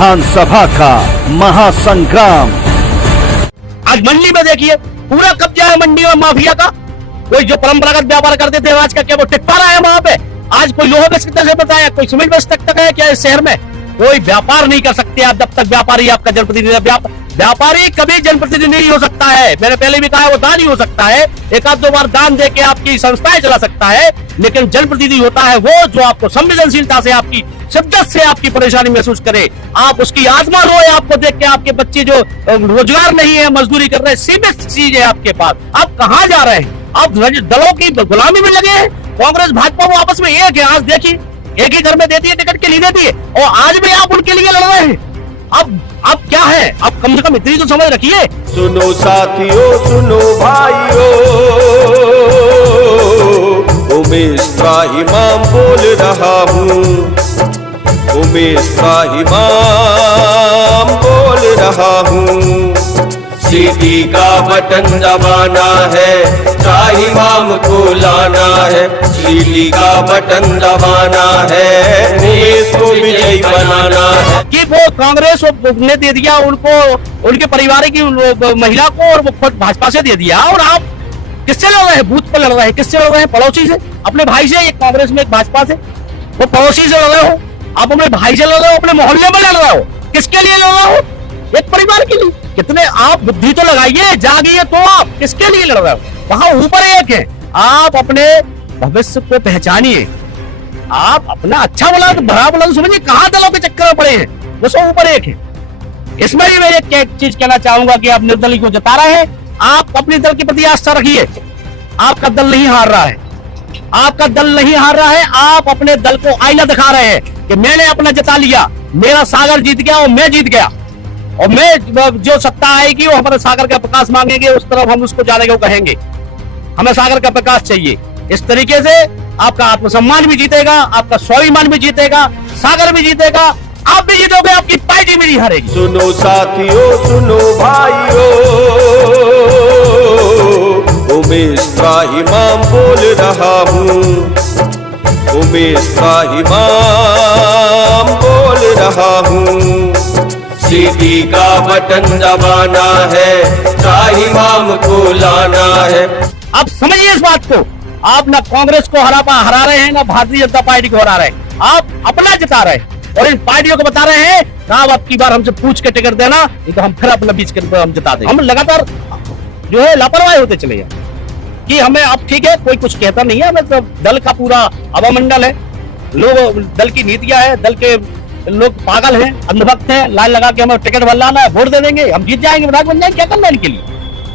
विधानसभा का महासंग्राम। आज मंडी में देखिए पूरा कब्जा है मंडी में माफिया का। कोई जो परंपरागत व्यापार करते थे आज का क्या वो टिक पा रहा है वहां पे? आज कोई लोहा बेच से बताया, कोई सीमेंट बेच तक है क्या इस शहर में? कोई व्यापार नहीं कर सकते आप जब तक व्यापारी आपका जनप्रतिनिधि। व्यापारी कभी जनप्रतिनिधि नहीं हो सकता है। मैंने पहले भी कहा है वो दान ही हो सकता है, एक आध दो बार दान देके आपकी संस्थाएं चला सकता है, लेकिन जनप्रतिनिधि होता है वो जो आपको संवेदनशीलता से, आपकी शिद्दत से आपकी परेशानी महसूस करे, आप उसकी आत्मा रोए आपको देख के। आपके बच्चे जो रोजगार नहीं है, मजदूरी कर रहे हैं, सीमित चीज है आपके पास, आप कहां जा रहे हैं? आप दलों की गुलामी में लगे हैं। कांग्रेस भाजपा वो आपस में एक है। आज देखिए एक ही घर में देती है टिकट के लिए देती है, और आज भी आप उनके लिए लड़ रहे हैं। अब क्या है? आप कम से कम इतनी तो समझ रखिए। सुनो साथियों, सुनो भाइयों, उमेश त्राहिमाम बोल रहा हूँ, उमेश त्राहिमाम बोल रहा हूँ। सीटी का बटन दबाना है, त्राहिमाम को लाना है। सीटी का बटन दबाना है, उमेश को विजयी बनाना है। कि वो कांग्रेस ने दे दिया उनको, उनके परिवार की महिला को, और वो खुद भाजपा से दे दिया। और आप किससे लड़ रहे हैं? बूथ पर लड़ रहे हैं। किससे लड़ रहे हैं? पड़ोसी से, अपने भाई से। एक कांग्रेस में एक भाजपा से, वो पड़ोसी से लड़ रहे हो। आप अपने भाई से लड़ रहे हो, अपने मोहल्ले में लड़ रहे हो। किसके लिए लड़ रहे हो? एक परिवार के लिए। कितने आप बुद्धि तो लगाइए, जागिए तो आप किसके लिए लड़ रहे हो? वहां ऊपर एक है, आप अपने भविष्य को पहचानिए। आप अपना अच्छा बोला तो भरा बोला तो समझिए, कहां दलों के चक्कर में पड़े हैं, वो सब ऊपर एक है। इसमें भी मैं एक चीज कहना चाहूंगा कि आप निर्दलीय को जता रहे हैं, आप अपने दल के प्रति आस्था रखिए। आपका दल नहीं हार रहा है, आपका दल नहीं हार रहा है। आप अपने दल को आईना दिखा रहे हैं कि मैंने अपना जता लिया, मेरा सागर जीत गया और मैं जीत गया, और मैं जो सत्ता आएगी वो हमारे सागर का प्रकाश मांगेंगे, उस तरफ हम उसको जाने को कहेंगे। हमें सागर का प्रकाश चाहिए। इस तरीके से आपका आत्मसम्मान भी जीतेगा, आपका स्वाभिमान भी जीतेगा, सागर भी जीतेगा, आप भी जीतोगे, आपकी पार्टी भी नहीं हारेगी। सुनो साथियों, सुनो भाइयों, उमेश त्राहिमाम बोल रहा हूँ, उमेश त्राहिमाम बोल रहा हूँ। सीटी का बटन दबाना है, त्राहिमाम को लाना है। अब समझिए इस बात को, आप ना कांग्रेस को हरा रहे हैं, ना भारतीय जनता पार्टी को हरा रहे हैं, आप अपना जिता रहे हैं। और इन पार्टियों को बता रहे हैं साहब अब की बार हमसे पूछ के टिकट देना, नहीं तो हम फिर अपना बीच के हम जिता देंगे। हम लगातार जो है लापरवाही होते चले जाए कि हमें अब ठीक है कोई कुछ कहता नहीं है, हमें तो दल का पूरा अवामंडल है, लोग दल की नीतियां है, दल के लोग पागल हैं, अंधभक्त हैं, लाइन लगा के हमें टिकट बदलाना है, वोट दे देंगे, हम जीत जाएंगे, विधायक बन जाएंगे। क्या करना है इनके लिए?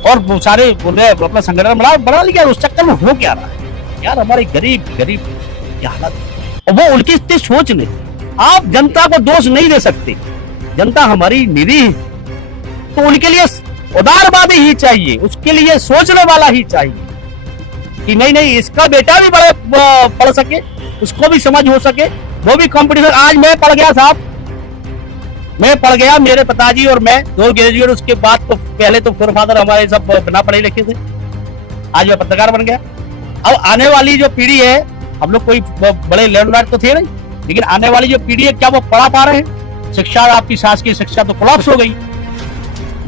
और वो सारे अपना संगठन बना लिया, उस चक्कर में हो क्या रहा है यार? हमारी गरीब क्या हालत है, और वो उनकी इतनी सोच नहीं। आप जनता को दोष नहीं दे सकते, जनता हमारी निरीह है, तो उनके लिए उदारवादी ही चाहिए, उसके लिए सोचने वाला ही चाहिए कि नहीं इसका बेटा भी पढ़ सके, उसको भी समझ हो सके, वो भी कंपटीशन। आज मैं पढ़ गया साहब, मैं पढ़ गया, मेरे पिताजी और मैं 2 ग्रेजुएट, उसके बाद तो पहले तो फादर हमारे सब बिना पढ़े लिखे थे, आज मैं पत्रकार बन गया। अब आने वाली जो पीढ़ी है, हम लोग कोई बड़े लैंडमार्क तो थे नहीं, लेकिन आने वाली जो पीढ़ी है क्या वो पढ़ा पा रहे हैं? शिक्षा, आपकी शासकीय शिक्षा तो कोलैप्स हो गई।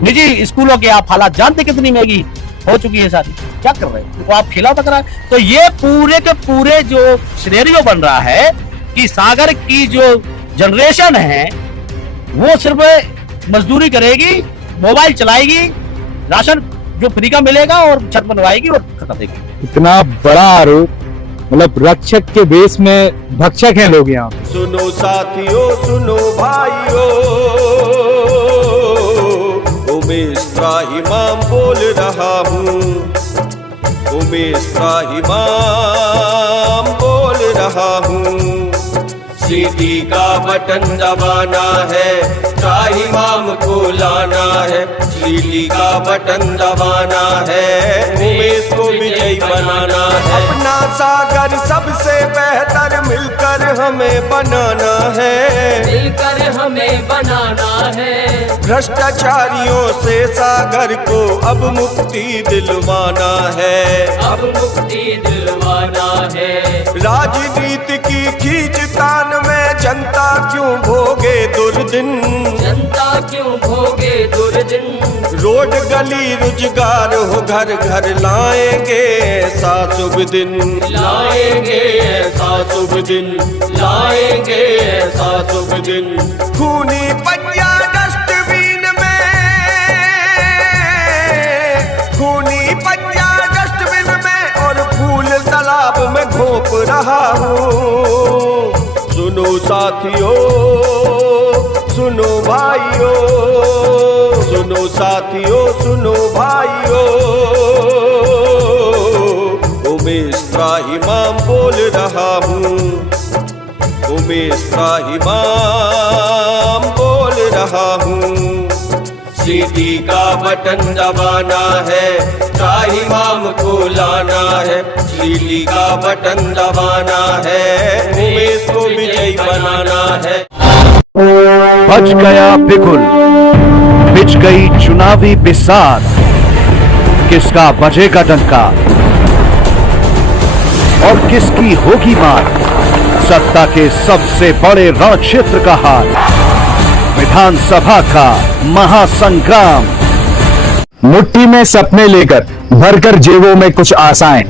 निजी स्कूलों के आप हालात जानते कितनी महंगी हो चुकी है सारी, क्या कर रहे हैं? तो आप खिला तक रहा है। तो ये पूरे के पूरे जो सिनेरियो बन रहा है कि सागर की जो जनरेशन है वो सिर्फ मजदूरी करेगी, मोबाइल चलाएगी, राशन जो फ्री का मिलेगा और छत बनवाएगी और खत्म देगी। इतना बड़ा आरोप, मतलब रक्षक के बेस में भक्षक हैं लोग यहाँ। सुनो साथियों, सुनो भाइयों, उमेश त्राहिमाम बोल रहा हूँ, उमेश त्राहिमाम बोल रहा हूँ। सीटी का बटन दबाना है, त्राहिमाम को लाना है। सीटी का बटन दबाना है, उमेश को विजयी बनाना है। अपना सागर सबसे बेहतर मिलकर हमें बनाना है, मिलकर हमें बनाना है। भ्रष्टाचारियों से सागर को अब मुक्ति दिलवाना है, अब मुक्ति दिलवाना है। राजनीति की खींचतान में जनता क्यों भोगे दुर्दिन, जनता क्यों भोगे दुर्दिन। रोड गली रोजगार हो घर घर लाएंगे ऐसा शुभ दिन, लाएंगे ऐसा शुभ दिन, लाएंगे ऐसा शुभ दिन। खूनी पंजा डस्टबिन में, खूनी पंजा डस्टबिन में और फूल तालाब में घोंप रहा हूँ। सुनो साथियों, सुनो भाइयों, सुनो साथियों, सुनो भाइयों, उमेश त्राहिमाम बोल रहा हूँ, उमेश त्राहिमाम बोल रहा हूँ। सीटी का बटन दबाना है, त्राहिमाम को लाना है, सीटी का बटन दबाना है, उमेश को विजयी बनाना है। बच गया बिगुल, बिछ गई चुनावी बिसात, किसका बजेगा डंका और किसकी होगी मार। सत्ता के सबसे बड़े रण क्षेत्र का हाल, विधानसभा का महासंग्राम। मुट्ठी में सपने लेकर भरकर जेबों में कुछ आशाएं,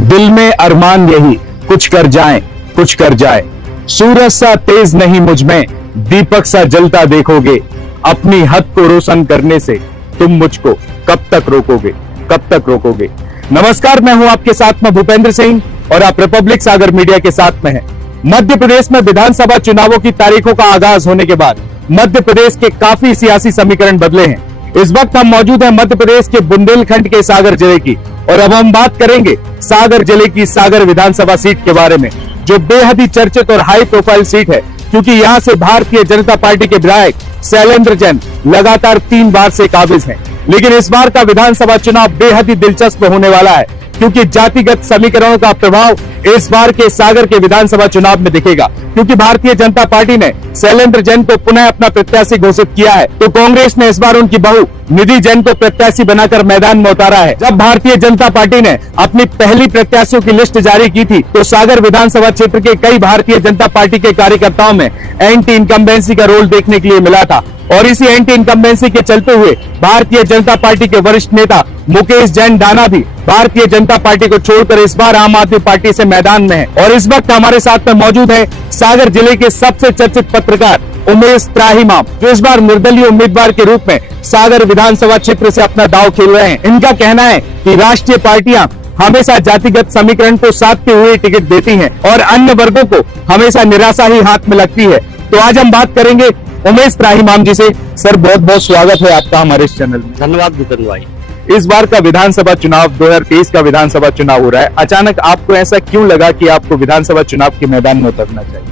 दिल में अरमान यही कुछ कर जाएं, कुछ कर जाए। सूरज सा तेज नहीं मुझ में, दीपक सा जलता देखोगे, अपनी हद को रोशन करने से तुम मुझको कब तक रोकोगे, कब तक रोकोगे। नमस्कार, मैं हूं आपके साथ में भूपेंद्र सिंह और आप रिपब्लिक सागर मीडिया के साथ में हैं। मध्य प्रदेश में विधानसभा चुनावों की तारीखों का आगाज होने के बाद मध्य प्रदेश के काफी सियासी समीकरण बदले हैं। इस वक्त हम मौजूद हैं मध्य प्रदेश के बुंदेलखंड के सागर जिले की और अब हम बात करेंगे सागर जिले की सागर विधानसभा सीट के बारे में, जो बेहद ही चर्चित और हाई प्रोफाइल सीट है, क्योंकि यहां से भारतीय जनता पार्टी के विधायक शैलेंद्र जैन लगातार 3 बार से काबिज हैं। लेकिन इस बार का विधानसभा चुनाव बेहद ही दिलचस्प होने वाला है, क्योंकि जातिगत समीकरणों का प्रभाव इस बार के सागर के विधानसभा चुनाव में दिखेगा। क्योंकि भारतीय जनता पार्टी ने शैलेंद्र जैन को पुनः अपना प्रत्याशी घोषित किया है, तो कांग्रेस ने इस बार उनकी बहू निधि जैन को प्रत्याशी बनाकर मैदान में उतारा है। जब भारतीय जनता पार्टी ने अपनी पहली प्रत्याशियों की लिस्ट जारी की थी, तो सागर विधानसभा क्षेत्र के कई भारतीय जनता पार्टी के कार्यकर्ताओं में एंटी इनकम्बेंसी का रोल देखने के लिए मिला था और इसी एंटी इनकम्बेंसी के चलते हुए भारतीय जनता पार्टी के वरिष्ठ नेता मुकेश जैन दाना भी भारतीय जनता पार्टी को छोड़कर इस बार आम आदमी पार्टी से मैदान में है। और इस वक्त हमारे साथ में मौजूद है सागर जिले के सबसे चर्चित पत्रकार उमेश त्राहिमाम, जो इस बार निर्दलीय उम्मीदवार के रूप में सागर विधानसभा क्षेत्र से अपना दांव खेल रहे हैं। इनका कहना है कि राष्ट्रीय पार्टियां हमेशा जातिगत समीकरण को साधते हुए टिकट देती हैं और अन्य वर्गों को हमेशा निराशा ही हाथ में लगती है। तो आज हम बात करेंगे उमेश त्राहिमाम जी से। सर, बहुत बहुत स्वागत है आपका हमारे इस चैनल में। धन्यवाद भूपेंद्र भाई। इस बार का विधानसभा चुनाव 2023 का विधानसभा चुनाव हो रहा है, अचानक आपको ऐसा क्यों लगा कि आपको विधानसभा चुनाव के मैदान में उतरना चाहिए?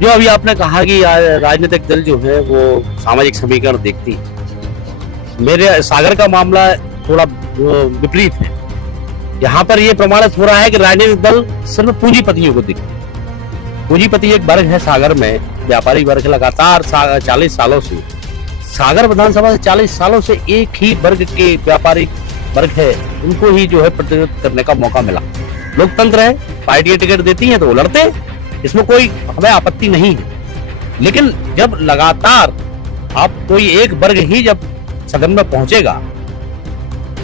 जो अभी आपने कहा कि राजनीतिक दल जो है वो सामाजिक समीकरण देखती है, मेरे सागर का मामला थोड़ा विपरीत है। यहाँ पर ये प्रमाणित हो रहा है कि राजनीतिक दल सिर्फ पूंजीपतियों को दिखते हैं। पूंजीपति एक वर्ग है सागर में, व्यापारी वर्ग लगातार 40 सालों से, सागर विधानसभा से 40 सालों से एक ही वर्ग के व्यापारी वर्ग है, उनको ही जो है प्रतिनिधित्व करने का मौका मिला। लोकतंत्र है, पार्टियां टिकट देती हैं तो वो लड़ते हैं, इसमें कोई हमें आपत्ति नहीं है। लेकिन जब लगातार आप कोई एक वर्ग ही जब सदन में पहुंचेगा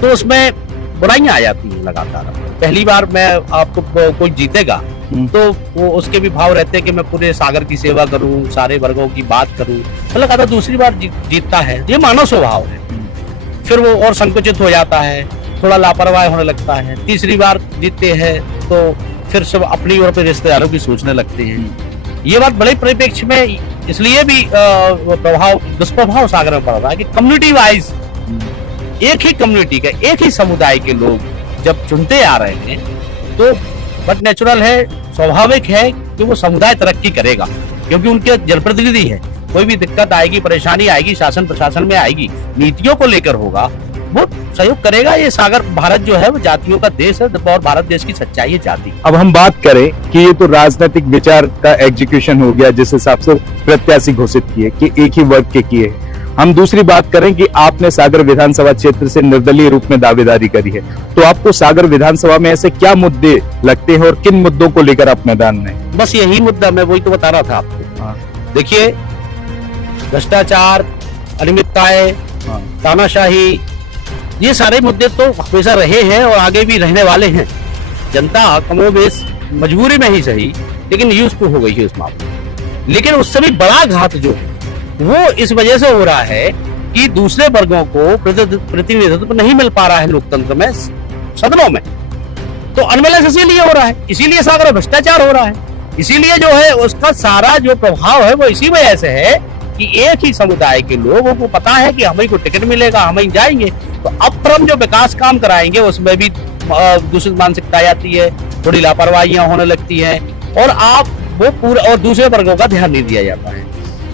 तो उसमें बुराइयां आ जाती हैं लगातार। पहली बार मैं आपको कोई जीतेगा तो वो उसके भी भाव रहते हैं कि मैं पूरे सागर की सेवा करूं, सारे वर्गों की बात करूं। तो लगातार दूसरी बार जीतता है, ये मानव स्वभाव है। फिर वो और संकुचित हो जाता है, थोड़ा लापरवाह होने लगता है। तीसरी बार जीतते हैं तो फिर सब अपनी और अपने रिश्तेदारों की सोचने लगते हैं। ये बात बड़े परिप्रेक्ष्य में इसलिए भी दुष्प्रभाव सागर में पड़ रहा है कि कम्युनिटी वाइज एक ही कम्युनिटी के, एक ही समुदाय के लोग जब चुनते आ रहे हैं तो बट नेचुरल है, स्वाभाविक है कि वो समुदाय तरक्की करेगा, क्योंकि उनके जनप्रतिनिधि है। कोई भी दिक्कत आएगी, परेशानी आएगी, शासन प्रशासन में आएगी, नीतियों को लेकर होगा, वो सहयोग करेगा। ये सागर भारत जो है वो जातियों का देश है और भारत देश की सच्चाई है जाति। अब हम बात करें कि ये तो राजनीतिक विचार का एग्जीक्यूशन हो गया, जिस हिसाब से प्रत्याशी घोषित किए कि एक ही वर्ग के किए, हम दूसरी बात करें कि आपने सागर विधानसभा क्षेत्र से निर्दलीय रूप में दावेदारी करी है, तो आपको सागर विधानसभा में ऐसे क्या मुद्दे लगते हैं और किन मुद्दों को लेकर आप मैदान में? बस यही मुद्दा, मैं वही तो बता रहा था आपको। हाँ। देखिए, भ्रष्टाचार, अनियमितताएं, तानाशाही, ये सारे मुद्दे तो हमेशा रहे हैं और आगे भी रहने वाले हैं। जनता कमोबेश मजबूरी में ही सही, लेकिन यूज टू हो गई है उस मामले। लेकिन उससे भी बड़ा घात जो है वो इस वजह से हो रहा है कि दूसरे वर्गों को प्रतिनिधित्व नहीं मिल पा रहा है लोकतंत्र में, सदनों में। तो अनबैलेंस इसीलिए हो रहा है, इसीलिए सागर भ्रष्टाचार हो रहा है, इसीलिए जो है उसका सारा जो प्रभाव है वो इसी वजह से है कि एक ही समुदाय के लोगों को पता है कि हमें को टिकट मिलेगा, हम जाएंगे। तो अब हम जो विकास काम कराएंगे उसमें भी दूषित मानसिकता आती है, थोड़ी लापरवाहियां होने लगती हैं और आप वो पूरा और दूसरे वर्गों का ध्यान नहीं दिया जाता है।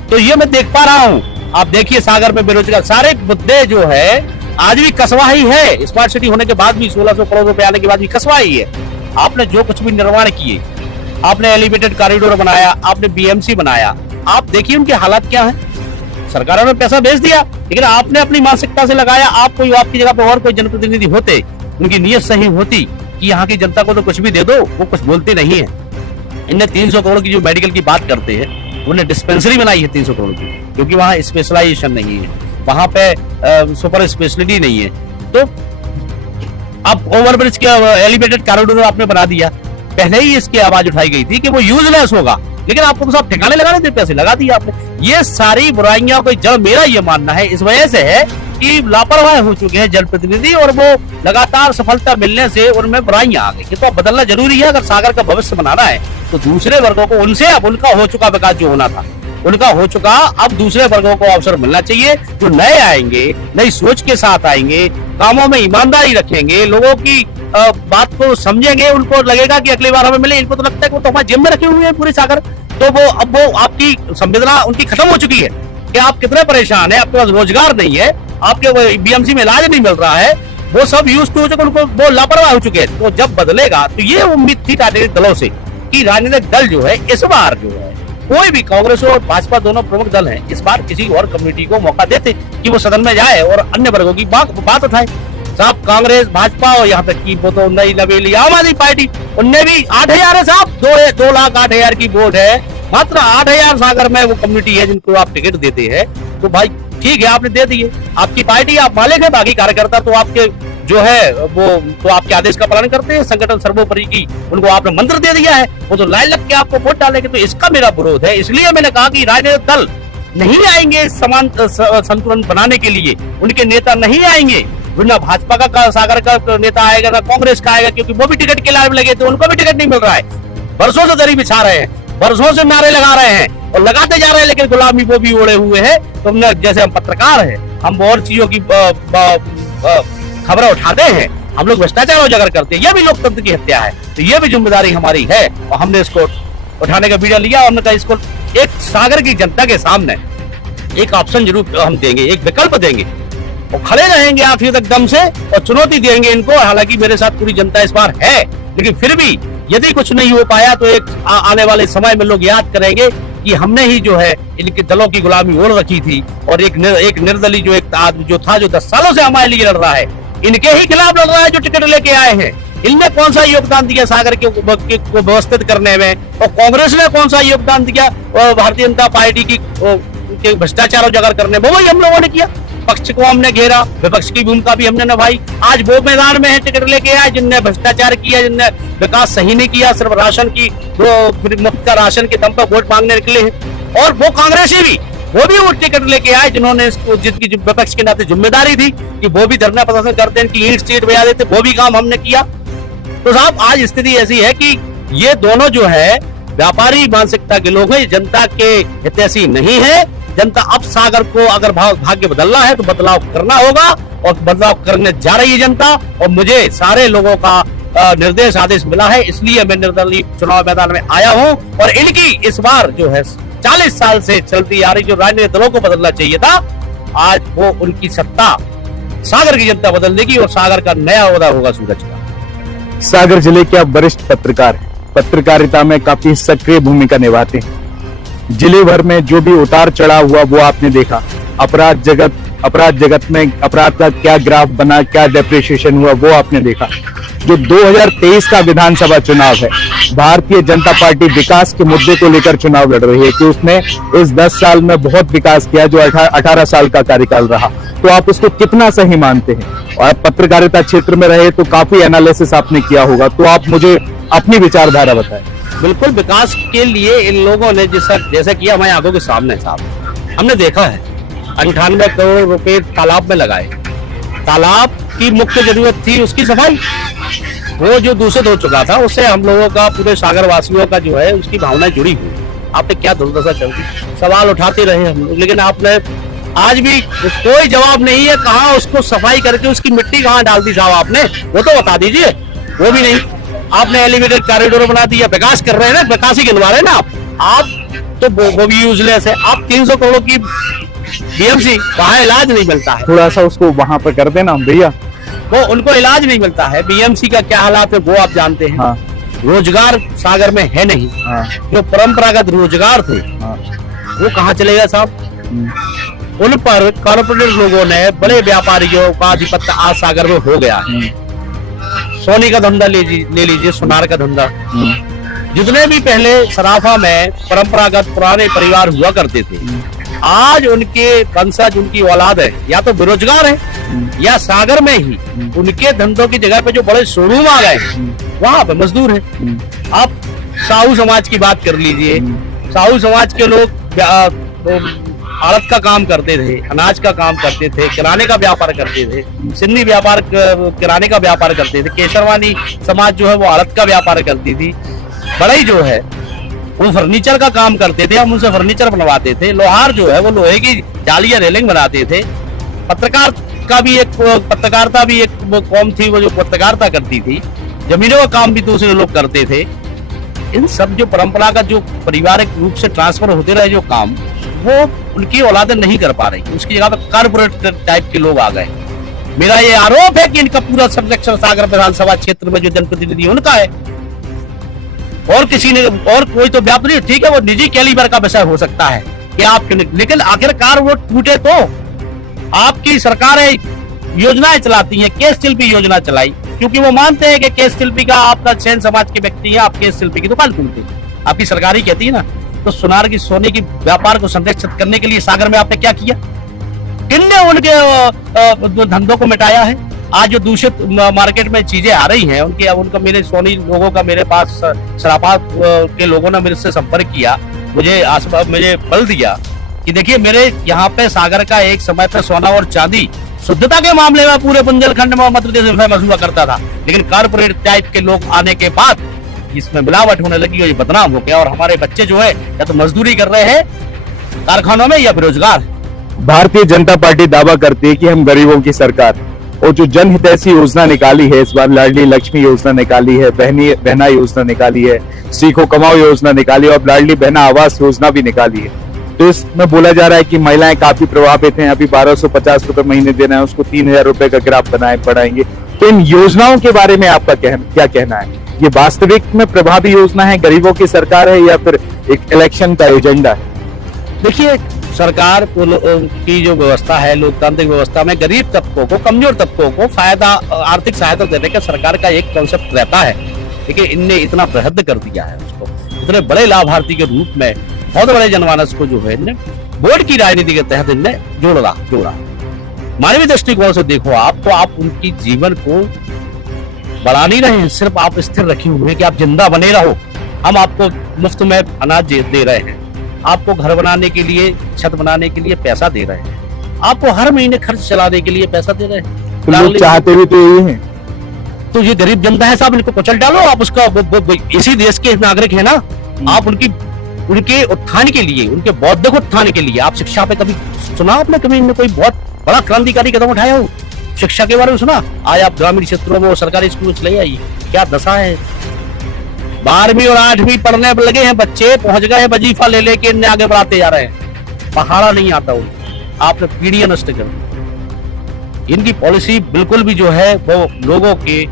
तो ये मैं देख पा रहा हूँ। आप देखिए सागर में बेरोजगार, सारे मुद्दे जो है आज भी कसवा ही है। स्मार्ट सिटी होने के बाद भी 1600 करोड़ रुपए आने के बाद भी कसवा ही है। आपने जो कुछ भी निर्माण किए, आपने एलिवेटेड कॉरिडोर बनाया, आपने बीएमसी बनाया, आप देखिए उनके हालात क्या है। सरकारों ने पैसा भेज दिया, लेकिन आपने अपनी मानसिकता से लगाया। आप कोई आपकी जगह पे और कोई जनप्रतिनिधि होते, उनकी नीयत सही होती कि यहाँ की जनता को तो कुछ भी दे दो, वो कुछ बोलते नहीं है। इनने 300 करोड़ की जो मेडिकल की बात करते हैं, उन्हें डिस्पेंसरी बनाई है 300 करोड़ की, क्योंकि वहाँ स्पेशलाइजेशन नहीं है, वहाँ पे सुपर स्पेशलिटी नहीं है। तो अब ओवरब्रिज के एलिवेटेड कॉरिडोर आपने बना दिया, पहले ही इसकी आवाज उठाई गई थी कि वो यूजलेस होगा, लेकिन आपको तो सब ठिकाने लगाने थे, पैसे लगा दिए आपने। ये सारी बुराइयां कोई जड़, मेरा ये मानना है इस वजह से है कि लापरवाह हो चुके हैं जनप्रतिनिधि और वो लगातार सफलता मिलने से उनमें बुराइयां आ गई। तो अब बदलना जरूरी है। अगर सागर का भविष्य बनाना है तो दूसरे वर्गों को उनसे, अब उनका हो चुका विकास जो होना था उनका हो चुका, अब दूसरे वर्गों को अवसर मिलना चाहिए, जो नए आएंगे, नई सोच के साथ आएंगे, कामों में ईमानदारी रखेंगे, लोगों की बात को समझेंगे, उनको लगेगा कि अगली बार हमें मिले। इनको तो लगता है कि वो तो हमारे जिम में रखे हुए हैं पूरे सागर, तो वो अब वो आपकी संवेदना उनकी खत्म हो चुकी है कि आप कितने परेशान है, आपके पास रोजगार नहीं है, आपके बीएमसी में इलाज नहीं मिल रहा है, वो सब यूज टू हो चुके, उनको वो लापरवाह हो चुके हैं। तो जब बदलेगा तो ये उम्मीद थी राजनीतिक दलों से कि राजनीतिक दल जो है इस बार जो है कोई भी, कांग्रेस और भाजपा दोनों प्रमुख दल हैं, इस बार किसी और कम्युनिटी को मौका देते कि वो सदन में जाए और अन्य वर्गों की बात उठाए। साहब कांग्रेस, भाजपा और यहाँ तक की वो तो नई नवेली आम आदमी पार्टी, उनने भी 8,000 है साहब, 2,08,000 की वोट है, मात्र 8,000 सागर में वो कम्युनिटी है जिनको आप टिकट देते हैं। तो भाई ठीक है, आपने दे दिए, आपकी पार्टी, आप मालिक है, बाकी कार्यकर्ता तो आपके जो है वो तो आपके आदेश का पालन करते हैं, संगठन सर्वोपरि की, उनको आपने मंत्र दे दिया है, वो तो लाइन लग के आपको वोट डालेंगे। तो इसका मेरा विरोध है। इसलिए मैंने कहा कि राजनीतिक दल नहीं आएंगे समान संतुलन बनाने के लिए, उनके नेता नहीं आएंगे, ना भाजपा का सागर का नेता आएगा, ना कांग्रेस का आएगा, क्योंकि वो भी टिकट के लाइन लगे थे, उनको भी टिकट नहीं मिल रहा है। वर्षों से दरी बिछा रहे हैं, वर्षों से नारे लगा रहे हैं और लगाते जा रहे हैं, लेकिन गुलामी वो भी ओढ़े हुए हैं। तो हमने, जैसे हम पत्रकार हैं, हम और चीजों की खबरें उठाते हैं, हम लोग भ्रष्टाचार उजागर करते हैं, यह भी लोकतंत्र की हत्या है। तो यह भी जिम्मेदारी हमारी है और हमने इसको उठाने का बीड़ा लिया और हमने कहा इसको एक सागर की जनता के सामने एक ऑप्शन जरूर हम देंगे, एक विकल्प देंगे और खड़े रहेंगे आखिर तक दम से और चुनौती देंगे इनको। हालांकि मेरे साथ पूरी जनता इस बार है, लेकिन फिर भी यदि कुछ नहीं हो पाया तो एक आने वाले समय में लोग याद करेंगे कि हमने ही जो है इनके दलों की गुलामी ओढ़ रखी थी और एक निर्दलीय जो था जो 10 सालों से हमारे लिए लड़ रहा है, इनके ही खिलाफ लड़ रहा है जो टिकट लेके आए हैं। इनने कौन सा योगदान दिया सागर को व्यवस्थित करने में, और कांग्रेस ने कौन सा योगदान दिया भारतीय जनता पार्टी की भ्रष्टाचार उजागर करने में, वही हम लोगों ने किया। पक्ष को हमने घेरा, विपक्ष की भूमिका भी हमने निभाई। आज वो मैदान में है टिकट लेके आए जिनने भ्रष्टाचार किया, जिनने विकास सही नहीं किया, सिर्फ राशन की मुफ्त का राशन के दम पर वोट मांगने निकले हैं। और वो कांग्रेसी भी, वो भी वो टिकट लेके आए जिन्होंने इसको, जिनकी विपक्ष के नाते जिम्मेदारी थी कि वो भी धरना प्रदर्शन करते हैं, कि ईंट सीट बजा देते, वो भी काम हमने किया। तो साहब आज स्थिति ऐसी है कि ये दोनों जो है व्यापारी मानसिकता के लोग हैं, जनता के हितैषी नहीं है। जनता अब सागर को अगर भाग्य बदलना है तो बदलाव करना होगा और बदलाव करने जा रही है जनता। और मुझे सारे लोगों का निर्देश आदेश मिला है, इसलिए मैं निर्दलीय चुनाव मैदान में आया हूं। और इनकी इस बार जो है 40 साल से चलती आ रही जो राजनीतिक दलों को बदलना चाहिए था, आज वो उनकी सत्ता सागर की जनता बदल देगी और सागर का नया उदय होगा सूरज का। सागर जिले के आप वरिष्ठ पत्रकार हैं, पत्रकारिता में काफी सक्रिय भूमिका निभाते हैं। जिले भर में जो भी उतार चढ़ाव हुआ वो आपने देखा। अपराध जगत में अपराध का क्या ग्राफ बना, क्या डेप्रिसिएशन हुआ, वो आपने देखा। जो 2023 का विधानसभा चुनाव है, भारतीय जनता पार्टी विकास के मुद्दे को लेकर चुनाव लड़ रही है कि उसने इस 10 साल में बहुत विकास किया जो 18 साल का कार्यकाल रहा। तो आप उसको कितना सही मानते हैं? और आप पत्रकारिता क्षेत्र में रहे तो काफी एनालिसिस आपने किया होगा, तो आप मुझे अपनी विचारधारा बताएं। बिल्कुल, विकास के लिए इन लोगों ने जैसा किया हमारी आंखों के सामने साहब, हमने देखा है 98 करोड़ रुपए तालाब में लगाए। तालाब की मुख्य जरूरत थी उसकी सफाई, वो जो दूषित हो चुका था उससे हम लोगों का, पूरे सागर वासियों का जो है उसकी भावनाएं जुड़ी हुई। आपने क्या दुर्दशा कर दी, सवाल उठाते रहे हम लोग, लेकिन आपने आज भी कोई जवाब नहीं है। कहाँ उसको सफाई करके उसकी मिट्टी कहाँ डाल दी साहब आपने, वो तो बता दीजिए। वो भी नहीं। आपने एलिवेटेड कॉरिडोर बना दिया, विकास कर रहे हैं ना, विकास ही गिनवा रहे हैं ना आप तो वो भी यूजलेस है। आप 300 करोड़ की बीएमसी, वहां इलाज नहीं मिलता है। थोड़ा सा उसको वहां पर कर देना भैया, वो उनको इलाज नहीं मिलता है। बीएमसी का क्या हालात है वो आप जानते हैं। हाँ। रोजगार सागर में है नहीं। हाँ। जो परंपरागत रोजगार थे वो कहाँ चलेगा साहब? उन पर कॉर्पोरेट लोगों ने, बड़े व्यापारियों का आधिपत्य आज सागर में हो गया है। सोने का धंधा ले लीजिए, सुनार का धंधा। जितने भी पहले सराफा में परंपरागत पुराने परिवार हुआ करते थे, आज उनके वंशज, उनकी औलाद है या तो बेरोजगार है या सागर में ही उनके धंधों की जगह पे जो बड़े शोरूम आ गए वहां पे मजदूर है। आप साहू समाज की बात कर लीजिए। साहू समाज के लोग आड़त का काम करते थे, अनाज का काम करते थे, किराने का व्यापार करते थे, सिन्नी व्यापार, किराने का व्यापार करते थे। केसरवानी समाज जो है वो आड़त का व्यापार करती थी। बड़ई जो है वो फर्नीचर का काम करते थे, हम उनसे फर्नीचर बनवाते थे। लोहार जो है वो लोहे की जालियां रेलिंग बनाते थे। पत्रकारिता भी एक कौम थी वो जो पत्रकारिता करती थी। जमीनों का काम भी दूसरे लोग करते थे। इन सब जो परंपरा का जो पारिवारिक रूप से ट्रांसफर होते रहे जो काम, वो उनकी औलादें नहीं कर पा रही। उसकी जगह पे कॉर्पोरेट टाइप के लोग आ गए। मेरा ये आरोप है कि इनका पूरा सर्वेक्षण सागर विधानसभा क्षेत्र में जो जनप्रतिनिधि उनका है, और किसी ने, और कोई तो व्यापारी नहीं। ठीक है, वो निजी कैलिबर का विषय हो सकता है कि आप, लेकिन आखिरकार वो टूटे तो आपकी सरकारें योजनाएं चलाती हैं। केस शिल्पी योजना चलाई क्योंकि वो मानते हैं कि केस शिल्पी का आपका सेन समाज के व्यक्ति है, आप केस शिल्पी की दुकान खोलते हैं। आपकी सरकार ही कहती है ना। तो सुनार की, सोने की व्यापार को संरक्षित करने के लिए सागर में आपने क्या किया? किन्ने उनके धंधों को मिटाया है? आज जो दूषित मार्केट में चीजें आ रही हैं, उनका मेरे सोनी लोगों का, मेरे पास सराफा के लोगों ने मेरे से संपर्क किया, मुझे बल दिया कि देखिए मेरे यहाँ पे सागर का एक समय पे सोना और चांदी शुद्धता के मामले में पूरे बुंदेलखंड में मध्य प्रदेश में फेमस हुआ करता था। लेकिन कॉर्पोरेट टाइप के लोग आने के बाद इसमें मिलावट होने लगी और ये बदनाम हो गया। और हमारे बच्चे जो है या तो मजदूरी कर रहे हैं कारखानों में या बेरोजगार। भारतीय जनता पार्टी दावा करती है कि हम गरीबों की सरकार, और जो जनहितैषी योजना निकाली है इस बार, लाडली लक्ष्मी योजना निकाली है, बहना योजना निकाली है, सीखो कमाओ योजना निकाली और लाडली बहना आवास योजना भी निकाली है। तो इसमें बोला जा रहा है कि महिलाएं काफी प्रभावित हैं। अभी 1250 रुपए महीने देना है, उसको 3000 रुपए का ग्राफ बढ़ाएंगे। तो इन योजनाओं के बारे में आपका क्या कहना है? ये वास्तविक में प्रभावी योजना है, गरीबों की सरकार है, या फिर एक इलेक्शन का एजेंडा है? देखिए, सरकार की जो व्यवस्था है, लोकतांत्रिक व्यवस्था में गरीब तबकों को, कमजोर तबकों को आर्थिक सहायता देने का सरकार का एक कॉन्सेप्ट रहता है। देखिए, इनने इतना बृहद कर दिया है उसको, इतने बड़े लाभार्थी के रूप में बहुत बड़े जनमानस को जो है इनने वोट की राजनीति के तहत इनने जोड़ा। मानवीय दृष्टिकोण से देखो आप, तो आप उनकी जीवन को बढ़ा नहीं रहे हैं, सिर्फ आप स्थिर रखे हुए हैं कि आप जिंदा बने रहो। हम आपको मुफ्त में अनाज दे रहे हैं, आपको घर बनाने के लिए, छत बनाने के लिए पैसा दे रहे हैं, आपको हर महीने खर्च चलाने के लिए पैसा दे रहे हैं। तो लोग चाहते भी तो यही है। तो ये गरीब जनता है साहब, इनको कुचल डालो। आप उसका इसी देश के नागरिक है ना, आप उनके उत्थान के लिए, उनके बौद्धिक उत्थान के लिए, आप शिक्षा पे कभी सुना आपने? कभी इनने कोई बहुत बड़ा क्रांतिकारी कदम उठाया हो शिक्षा के बारे में सुना? आज आप ग्रामीण क्षेत्रों में सरकारी स्कूल चले आइए, क्या दशा है। 12वीं और 8वीं पढ़ने पर लगे हैं बच्चे, पहुंच गए हैं वजीफा ले लेके, इन्हें आगे बढ़ाते जा रहे हैं। पहाड़ा नहीं आता हो, आपने पीढ़ियां नष्ट कर दी। इनकी पॉलिसी बिल्कुल भी जो है वो लोगों के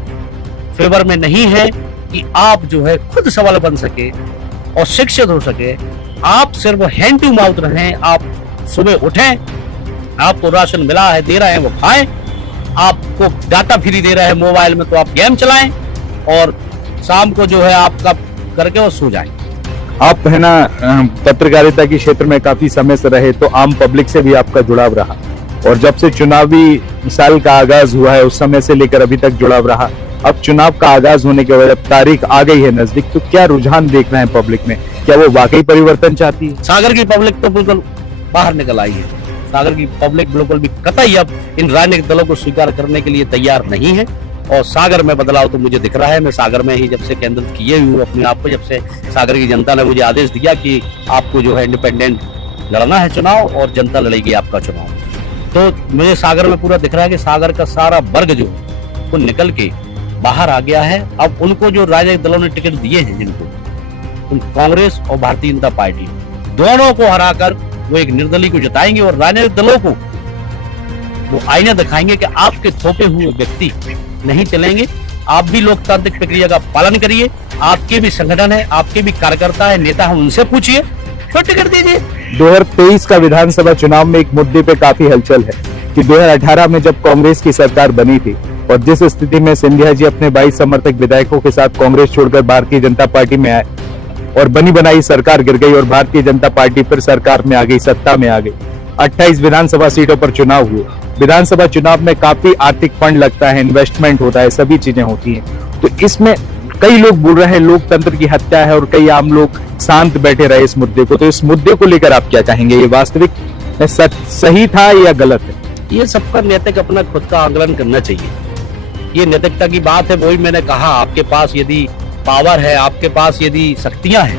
फेवर में नहीं है कि आप जो है खुद सबल बन सके और शिक्षित हो सके। आप सिर्फ हैंड टू माउथ रहें। आप सुबह उठें, आपको राशन मिला है, दे रहे हैं, वो खाएं। आपको डाटा फ्री दे रहे हैं मोबाइल में, तो आप गेम चलाएं और शाम को जो है आपका करके और सो जाएं। आप है ना पत्रकारिता के क्षेत्र में काफी समय से रहे, तो आम पब्लिक से भी आपका जुड़ाव रहा, और जब से चुनावी साल का आगाज हुआ है उस समय से लेकर अभी तक जुड़ाव रहा। अब चुनाव का आगाज होने के बाद तारीख आ गई है नजदीक, तो क्या रुझान देख रहे हैं पब्लिक में? क्या वो वाकई परिवर्तन चाहती है? सागर की पब्लिक तो बिल्कुल बाहर निकल आई है। सागर की पब्लिक बिल्कुल भी कतई अब इन राजनीतिक दलों को स्वीकार करने के लिए तैयार नहीं है, और सागर में बदलाव तो मुझे दिख रहा है। मैं सागर में ही जब से केंद्रित किए हुए अपने आप को, जब से सागर की जनता ने मुझे आदेश दिया कि आपको जो है इंडिपेंडेंट लड़ना है चुनाव और जनता लड़ेगी आपका चुनाव, तो मुझे सागर में पूरा दिख रहा है कि सागर का सारा वर्ग जो वो निकल के बाहर आ गया है। अब उनको जो राजनीतिक दलों ने टिकट दिए हैं, जिनको कांग्रेस और भारतीय जनता पार्टी दोनों को हराकर वो एक निर्दलीय को जिताएंगे, और राजनीतिक दलों को वो आईना दिखाएंगे कि आपके थोपे हुए व्यक्ति नहीं चलेंगे। आप भी लोकतांत्रिक प्रक्रिया का पालन करिए, आपके भी संगठन है, आपके भी कार्यकर्ता है, नेता है, उनसे पूछिए, फिर टिकट दीजिए। 2023 का विधानसभा चुनाव में एक मुद्दे पे काफी हलचल है कि 2018 में जब कांग्रेस की सरकार बनी थी, और जिस स्थिति में सिंधिया जी अपने 22 समर्थक विधायकों के साथ कांग्रेस छोड़कर भारतीय जनता पार्टी में आए, और बनी बनाई सरकार गिर गई, और भारतीय जनता पार्टी फिर सरकार में आ गई, सत्ता में आ गई। 28 विधानसभा सीटों पर चुनाव हुए। विधानसभा चुनाव में काफी आर्थिक फंड लगता है, इन्वेस्टमेंट होता है, सभी चीजें होती हैं। तो इसमें कई लोग बोल रहे हैं लोकतंत्र की हत्या है, और कई आम लोग शांत बैठे रहे इस मुद्दे को। तो इस मुद्दे को लेकर आप क्या कहेंगे? ये वास्तविक सही था या गलत है? ये सबका नैतिक अपना खुद का आकलन करना चाहिए। ये नैतिकता की बात है। वही मैंने कहा, आपके पास यदि पावर है, आपके पास यदि शक्तियां हैं,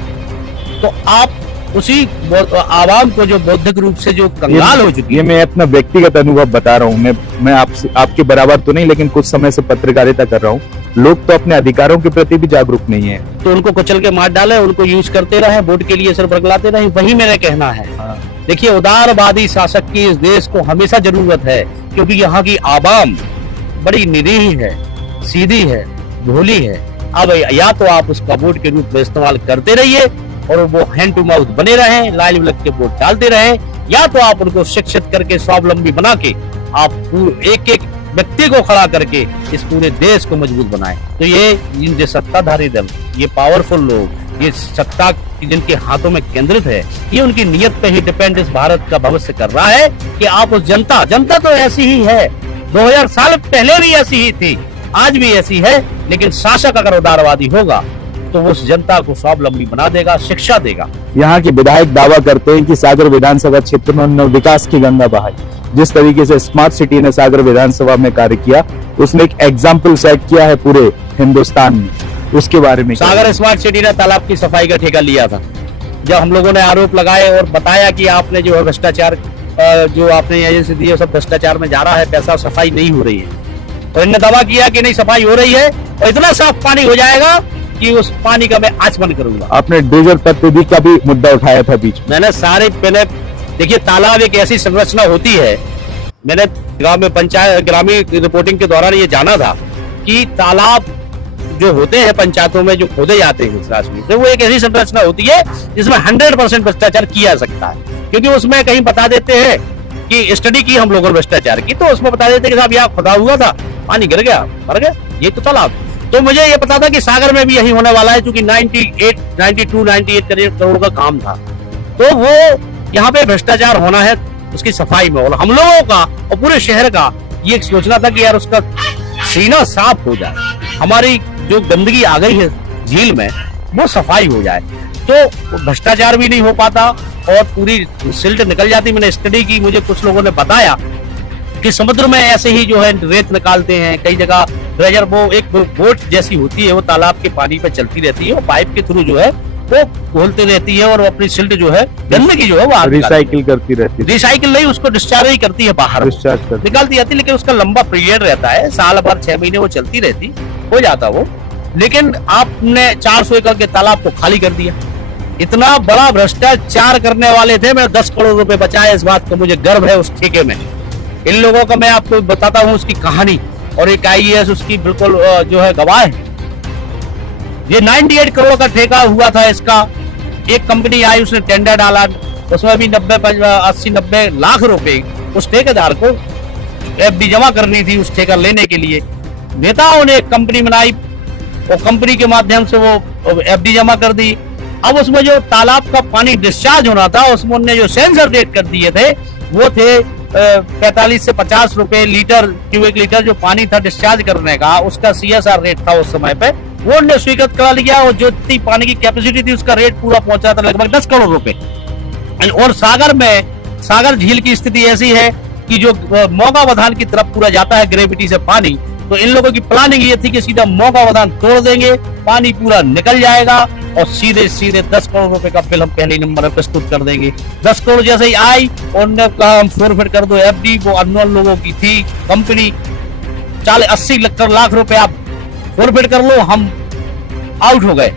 तो आप उसी आवाम को जो बौद्धिक रूप से जो कंगाल हो चुकी है। ये मैं अपना व्यक्तिगत अनुभव बता रहा हूँ। मैं आपके बराबर तो नहीं, लेकिन कुछ समय से पत्रकारिता कर रहा हूँ। लोग तो अपने अधिकारों के प्रति भी जागरूक नहीं है, तो उनको कुचल के मार डाले, उनको यूज करते रहे, वोट के लिए सिर बरगलाते रहे, वही मेरा कहना है। देखिए, उदारवादी शासक की इस देश को हमेशा जरूरत है, क्योंकि यहाँ की आवाम बड़ी निरीह है, सीधी है, भोली है। अब या तो आप उसका वोट के रूप में इस्तेमाल करते रहिए और वो हैंड टू माउथ बने रहे, लाल लग के वोट डालते रहे, या तो आप उनको शिक्षित करके स्वावलंबी बना के आप एक एक व्यक्ति को खड़ा करके इस पूरे देश को मजबूत बनाएं। तो ये जो सत्ताधारी दल, ये पावरफुल लोग, ये सत्ता जिनके हाथों में केंद्रित है, ये उनकी नियत पे ही डिपेंड इस भारत का भविष्य कर रहा है कि आप उस जनता तो ऐसी ही है, 2000 साल पहले भी ऐसी ही थी, आज भी ऐसी है, लेकिन शासक अगर उदारवादी होगा तो वो उस जनता को स्वावलंबी बना देगा, शिक्षा देगा। यहाँ के विधायक दावा करते हैं कि सागर विधानसभा क्षेत्र में उन्होंने विकास की गंगा बहाई। जिस तरीके से स्मार्ट सिटी ने सागर विधानसभा में कार्य किया, उसने एक एग्जाम्पल सेट किया है पूरे हिंदुस्तान में। उसके बारे में सागर स्मार्ट सिटी ने तालाब की सफाई का ठेका लिया था। जब हम लोगों ने आरोप लगाए और बताया कि आपने जो है भ्रष्टाचार, जो आपने एजेंसी दी है, सब भ्रष्टाचार में जा रहा है, पैसा सफाई नहीं हो रही है, और इन्होंने दावा किया कि नहीं सफाई हो रही है और इतना साफ पानी हो जाएगा कि उस पानी का मैं आचमन करूंगा। आपने डीजल पद्धति का भी मुद्दा उठाया था बीच में। मैंने सारे पहले देखिए, तालाब एक ऐसी संरचना होती है, मैंने गांव में पंचायत ग्रामीण रिपोर्टिंग के दौरान ये जाना था कि तालाब जो होते हैं पंचायतों में जो खोदे जाते हैं इस राशि से, वो एक ऐसी संरचना होती है जिसमें 100% भ्रष्टाचार किया जा सकता है। क्योंकि उसमें कहीं बता देते हैं कि स्टडी की हम लोगों ने भ्रष्टाचार की, तो उसमें बता देते हैं कि साहब यहाँ खुदा हुआ था, पानी गिर गया, मर गया, ये तो तालाब। तो मुझे ये पता था कि सागर में भी यही होने वाला है, क्योंकि 98 करोड़ का काम था, तो वो यहाँ पे भ्रष्टाचार होना है उसकी सफाई में। और हम लोगों का और पूरे शहर का ये एक सोचना था कि यार उसका सीना साफ हो जाए, हमारी जो गंदगी आ गई है झील में वो सफाई हो जाए, तो भ्रष्टाचार भी नहीं हो पाता और पूरी सिल्ट निकल जाती। मैंने स्टडी की, मुझे कुछ लोगों ने बताया कि समुद्र में ऐसे ही जो है रेत निकालते हैं, कई जगह ट्रेजर, वो एक बोट जैसी होती है, वो तालाब के पानी पे चलती रहती है, वो पाइप के थ्रू जो है वो खोलती रहती है और वो अपनी सिल्ट जो है गंदगी जो है वो रिसाइकिल करती रहती है। रिसाइकिल नहीं, उसको डिस्चार्ज ही करती है, बाहर निकालती जाती है, लेकिन उसका लंबा पीरियड रहता है, साल भर 6 महीने वो चलती रहती, हो जाता वो। लेकिन आपने 400 एकड़ के तालाब को खाली कर दिया। इतना बड़ा भ्रष्टाचार करने वाले थे, मैं 10 करोड़ रुपए बचाए, इस बात का मुझे गर्व है उस ठेके में। इन लोगों का मैं आपको बताता हूँ उसकी कहानी, और एक IAS उसकी बिल्कुल जो है गवाह है। ये 98 करोड़ का ठेका हुआ था इसका। एक कंपनी आई, उसने टेंडर डाला, उसमें भी 80-90 लाख रुपए उस ठेकेदार को एफडी जमा करनी थी उस ठेका लेने के लिए। नेताओं ने एक कंपनी बनाई, वो कंपनी के माध्यम से वो एफडी जमा कर दी। अब उसमें जो तालाब का पानी डिस्चार्ज होना था उसमें उन्होंने जो सेंसर रेट कर दिए थे वो थे 45 से 50 रुपए लीटर, क्यूबिक लीटर जो पानी था डिस्चार्ज करने का, उसका CSR रेट था उस समय पे, वो उन्होंने स्वीकृत करा लिया। और जो इतनी पानी की कैपेसिटी थी उसका रेट पूरा पहुंचा था लगभग 10 करोड़ रुपए। और सागर झील की स्थिति ऐसी है कि जो मौगावधान की तरफ पूरा जाता है ग्रेविटी से पानी, तो इन लोगों की प्लानिंग ये थी कि सीधा मौगावधान तोड़ देंगे, पानी पूरा निकल जाएगा और सीधे सीधे 10 करोड़ रुपए का बिल हम पहले नंबर में प्रस्तुत कर देंगे। 10 करोड़ जैसे ही आई उन्होंने कहा हम फॉरफिट कर दो एफडी, वो अनमोल लोगों की थी कंपनी, 80 लाख रुपए आप फॉरफिट कर लो, हम आउट हो गए,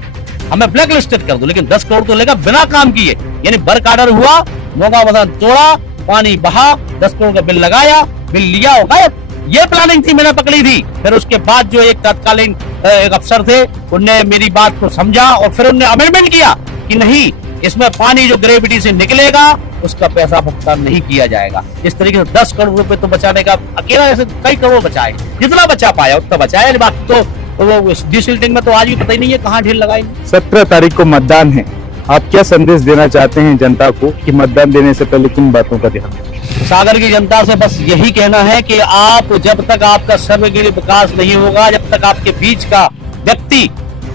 हमें ब्लैक लिस्टेड कर दो। लेकिन 10 करोड़ तो लेगा बिना काम किए, यानी वर्क ऑर्डर हुआ, मौगावधान तोड़ा, पानी बहा, 10 करोड़ का बिल लगाया, बिल लिया और गायब। ये प्लानिंग थी, मैंने पकड़ी थी। फिर उसके बाद जो एक तत्कालीन एक अफसर थे उनने मेरी बात को समझा और फिर उन्होंने अमेंडमेंट किया कि नहीं, इसमें पानी जो ग्रेविटी से निकलेगा उसका पैसा भुगतान नहीं किया जाएगा। इस तरीके से 10 करोड़ रुपए तो बचाने का, अकेला ऐसे कई करोड़ बचाए, जितना बचा पाया उतना बचाया। बाकी तो वो डिसिल्टिंग में तो आज भी पता ही नहीं है कहाँ ढील लगाई। 17 तारीख को मतदान है, आप क्या संदेश देना चाहते हैं जनता को कि मतदान देने से पहले किन बातों का ध्यान रखें? सागर की जनता से बस यही कहना है कि आप जब तक आपका सर्वगिरी विकास नहीं होगा, जब तक आपके बीच का व्यक्ति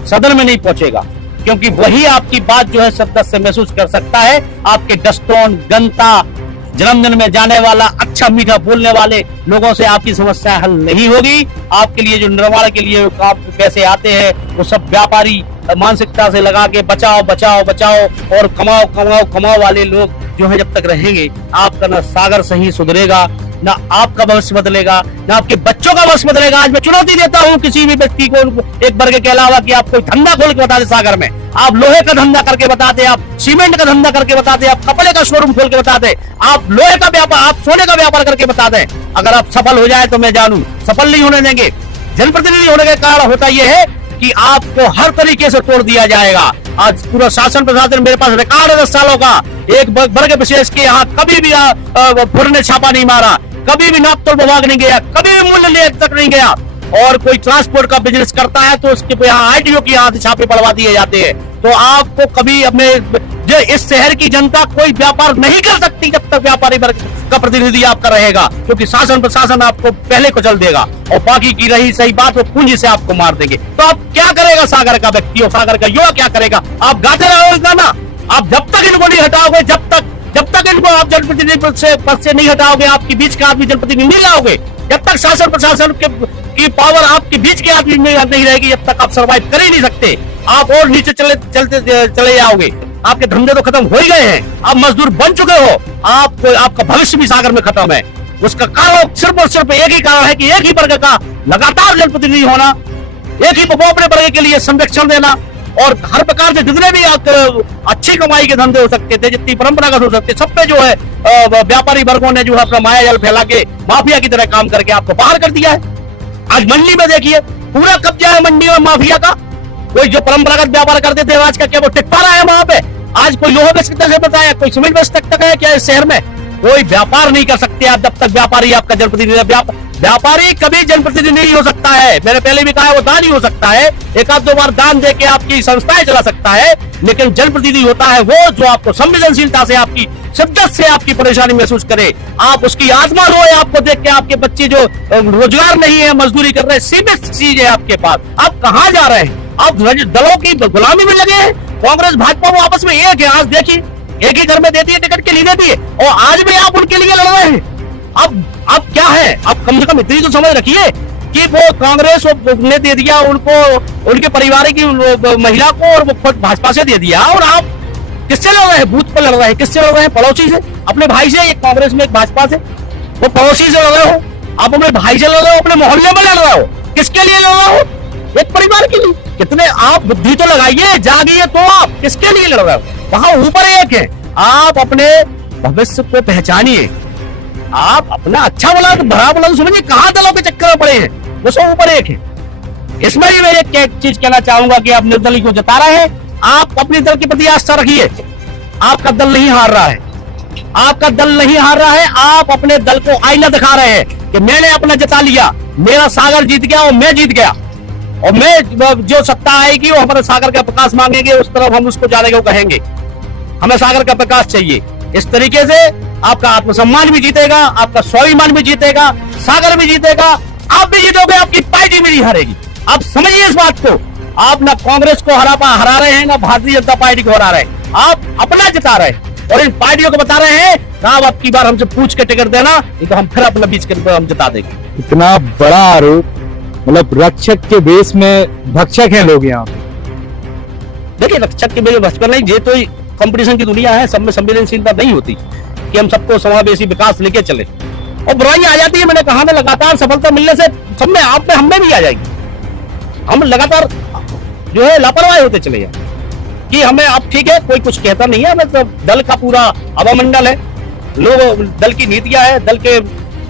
सदन में नहीं पहुंचेगा, क्योंकि वही आपकी बात जो है शिद्दत से महसूस कर सकता है। आपके डस्टोन, जनता, जन्मदिन में जाने वाला, अच्छा मीठा बोलने वाले लोगों से आपकी समस्या हल नहीं होगी। आपके लिए जो निर्माण के लिए पैसे आते हैं वो सब व्यापारी मानसिकता से लगा के बचाओ बचाओ बचाओ और कमाओ कमाओ कमाओ वाले लोग जो है जब तक रहेंगे, आपका ना सागर सही सुधरेगा, ना आपका भविष्य बदलेगा, ना आपके बच्चों का भविष्य बदलेगा। आज मैं चुनौती देता हूं किसी भी व्यक्ति को, एक वर्ग के अलावा, कि आप कोई धंधा खोल के बता दे सागर में, आप लोहे का धंधा करके बताते, आप सीमेंट का धंधा करके बताते, आप कपड़े का शोरूम खोल के बताते, आप लोहे का व्यापार, आप सोने का व्यापार करके बताते। अगर आप सफल हो जाए तो मैं जानूं, सफल नहीं होने देंगे। जनप्रतिनिधि होने का कारण होता यह है कि आपको हर तरीके से तोड़ दिया जाएगा। आज पूरा शासन प्रशासन, मेरे पास रिकॉर्ड है 10 सालों का, एक वर्ग विशेष के यहाँ कभी भी फुर ने छापा नहीं मारा, कभी भी नापतोल विभाग नहीं गया, कभी भी मूल्य लेख तक नहीं गया। और कोई ट्रांसपोर्ट का बिजनेस करता है तो उसके यहाँ आईटीओ के यहाँ से छापे पड़वा दिए जाते हैं। तो आपको कभी अपने जो इस शहर की जनता कोई व्यापार नहीं कर सकती जब तक व्यापारी वर्ग का प्रतिनिधि आपका रहेगा, क्योंकि शासन प्रशासन आपको पहले कुचल देगा और बाकी की रही सही बात वो पूंजी से आपको मार देंगे। तो आप क्या करेगा सागर का व्यक्ति और सागर का युवा क्या करेगा? आप गाते रहोगे गाना। आप जब तक इनको नहीं हटाओगे, जब तक इनको आप जनप्रतिनिधि पद से नहीं हटाओगे, आपके बीच का आदमी जनप्रतिनिधि नहीं लाओगे, जब तक शासन प्रशासन की पावर आपके बीच के आदमी में नहीं रहेगी, जब तक आप सर्वाइव कर ही नहीं सकते। आप और नीचे चले जाओगे। आपके धंधे तो खत्म हो ही गए हैं, आप मजदूर बन चुके हो, आपका भविष्य भी सागर में खत्म है। उसका कारण सिर्फ और सिर्फ एक ही कारण है कि एक ही वर्ग का लगातार जनप्रतिनिधि होना, एक ही अपने वर्ग के लिए संरक्षण देना, और हर प्रकार से जितने भी अच्छी कमाई के धंधे हो सकते थे, जितनी परंपरागत हो सकते, सब पे जो है व्यापारी वर्गों ने जो है अपना माया जाल फैला के माफिया की तरह काम करके आपको बाहर कर दिया है। आज मंडी में देखिए पूरा कब्जा है मंडी में माफिया का। कोई जो परंपरागत व्यापार करते थे आज का क्या वो टिक पा रहा है वहां पे? आज कोई लोहा बेच से बताया, कोई सीमेंट बेच तक है क्या इस शहर में? कोई व्यापार नहीं कर सकते आप जब तक व्यापारी आपका जनप्रतिनिधि। व्यापारी कभी जनप्रतिनिधि नहीं हो सकता है, मैंने पहले भी कहा, वो दान ही हो सकता है, एक आध दो बार दान देके आपकी संस्थाएं चला सकता है, लेकिन जनप्रतिनिधि होता है वो जो आपको संवेदनशीलता से, आपकी शिद्दत से आपकी परेशानी महसूस करे, आप उसकी आत्मा रोए आपको देख के। आपके बच्चे जो रोजगार नहीं है, मजदूरी कर रहे हैं, सीमित चीज है आपके पास, आप कहां जा रहे हैं? आप दलों की गुलामी में लगे हैं। कांग्रेस भाजपा वो आपस में एक है, आज देखिए एक ही घर में देती है, टिकट के लिए देती है, और आज भी आप उनके लिए लड़ रहे हैं। अब क्या है? अब कम से कम इतनी तो समझ रखिए कि वो कांग्रेस ने दे दिया उनको, उनके परिवार की महिला को, और वो खुद भाजपा से दे दिया, और आप किससे लड़ रहे हैं? बूथ पर लड़ रहे हैं। किससे लड़ रहे हैं? पड़ोसी से, अपने भाई से, एक कांग्रेस में एक भाजपा से, वो पड़ोसी से लड़ रहे हो, आप अपने भाई से लड़ रहे हो, अपने मोहल्ले में लड़ रहे हो। किसके लिए लड़ रहे हो? एक परिवार के लिए। कितने आप बुद्धि तो लगाइए, जागिए, तो आप किसके लिए लड़ रहे हो? वहां ऊपर एक है, आप अपने भविष्य को पहचानिए, आप अपना अच्छा बोला तो भरा बोला तो समझिए, कहां दलों के चक्कर में पड़े हैं, वो सब ऊपर एक है। इसमें भी मैं एक चीज कहना चाहूंगा कि आप निर्दलीय को जता रहे हैं, आप अपने दल के प्रति आस्था रखिए, आपका दल नहीं हार रहा है, आपका दल नहीं हार रहा है, आप अपने दल को आईना दिखा रहे हैं कि मैंने अपना जता लिया, मेरा सागर जीत गया और मैं जीत गया, और मैं जो सत्ता आएगी वो हमारे सागर का प्रकाश मांगेंगे, उस तरफ हम उसको जाने को कहेंगे, हमें सागर का प्रकाश चाहिए। इस तरीके से आपका आत्मसम्मान भी जीतेगा, आपका स्वाभिमान भी जीतेगा, सागर भी जीतेगा, आप भी जीतोगे, आपकी पार्टी भी नहीं हारेगी। आप समझिए इस बात को। आप ना कांग्रेस को हरा रहे हैं, ना भारतीय जनता पार्टी को हरा रहे हैं, आप अपना जिता रहे हैं और इन पार्टियों को बता रहे हैं साहब अब की बार हमसे पूछ के टिकट देना, नहीं तो हम फिर अपना बीच के हम जिता देंगे। इतना बड़ा आरोप, मतलब रक्षक के बेस में भक्षक हैं लोग यहाँ। देखिए रक्षक के बेस में भक्षक नहीं, ये तो कंपटीशन की दुनिया है, सब में संवेदनशीलता नहीं होती कि हम सबको समावेशी विकास लेके चले, और बुराइयां आ जाती है। मैंने कहा ना, लगातार सफलता मिलने से सब में आप में हम में भी आ जाएगी। हम लगातार जो है लापरवाही होते चले जाए कि हमें अब ठीक है कोई कुछ कहता नहीं है, हमें तो दल का पूरा अवामंडल है, लोग दल की नीतियां है, दल के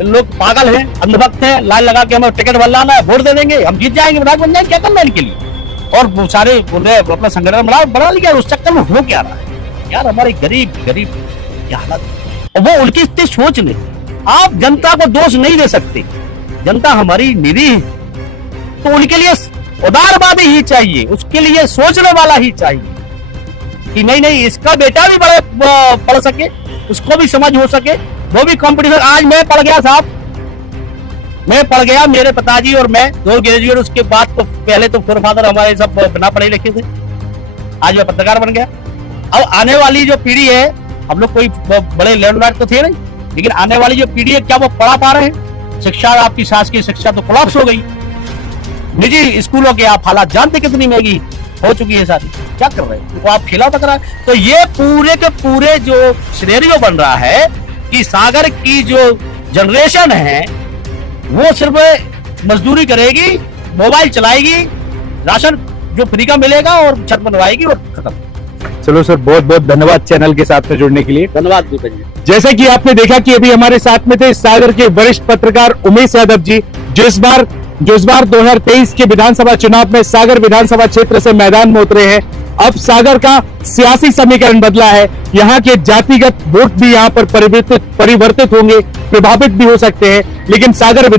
लोग पागल हैं, अंधभक्त हैं, लाइन लगा के हमें टिकट बदलाना है, वोट दे देंगे, हम जीत जाएंगे, विधायक बन जाएंगे, क्या करना है इनके लिए। और वो सारे अपना संगठन बना लिया, उस चक्कर में हो क्या रहा है यार, हमारी गरीब क्या हालत है। और वो उनकी इतनी सोच नहीं, आप जनता को दोष नहीं दे सकते, जनता हमारी निरी है, तो उनके लिए उदारवादी ही चाहिए, उसके लिए सोचने वाला ही चाहिए कि नहीं इसका बेटा भी पढ़ सके, उसको भी समझ हो सके, वो भी कंपटीशन। आज मैं पढ़ गया साहब, मैं पढ़ गया, मेरे पिताजी और मैं 2 ग्रेजुएट, उसके बाद तो पहले तो फादर हमारे सब बिना पढ़े लिखे थे, आज मैं पत्रकार बन गया। अब आने वाली जो पीढ़ी है, हम लोग कोई बड़े लैंडलॉर्ड तो थे नहीं, लेकिन आने वाली जो पीढ़ी है क्या वो पढ़ा पा रहे हैं? शिक्षा, आपकी शासकीय शिक्षा तो कोलैप्स हो गई, निजी स्कूलों के आप हालात जानते कितनी महंगी हो चुकी है सारी, क्या कर रहे हैं? तो आप खिलाफ तक रहा है। तो ये पूरे के पूरे जो सिनेरियो बन रहा है कि सागर की जो जनरेशन है वो सिर्फ मजदूरी करेगी, मोबाइल चलाएगी, राशन जो फ्री का मिलेगा और छत बनवाएगी और खत्म। चलो सर, बहुत बहुत धन्यवाद चैनल के साथ में जुड़ने के लिए। धन्यवाद दीपक जी। जैसे कि आपने देखा कि अभी हमारे साथ में थे सागर के वरिष्ठ पत्रकार उमेश यादव जी, जो इस बार 2023 के विधानसभा चुनाव में सागर विधानसभा क्षेत्र से मैदान में उतरे हैं। अब सागर का सियासी समीकरण बदला है, यहाँ के जातिगत वोट भी यहाँ पर परिवर्तित होंगे, प्रभावित भी हो सकते हैं, लेकिन सागर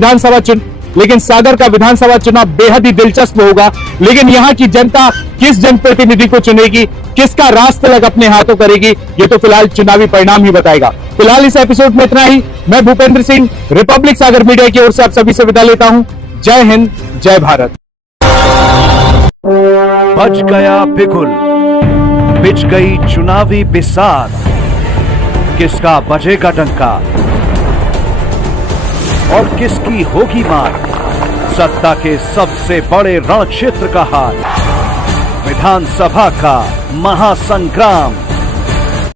का विधानसभा चुनाव बेहद ही दिलचस्प होगा। लेकिन यहाँ की जनता किस जनप्रतिनिधि को चुनेगी, किसका राज तिलक अपने हाथों करेगी, ये तो फिलहाल चुनावी परिणाम ही बताएगा। फिलहाल इस एपिसोड में इतना ही। मैं भूपेंद्र सिंह, रिपब्लिक सागर मीडिया की ओर से आप सभी से विदा लेता हूं। जय हिंद, जय भारत। बज गया बिगुल, बिछ गई चुनावी बिसात, किसका बजेगा डंका और किसकी होगी मार, सत्ता के सबसे बड़े रण क्षेत्र का हाल, विधानसभा का महासंग्राम।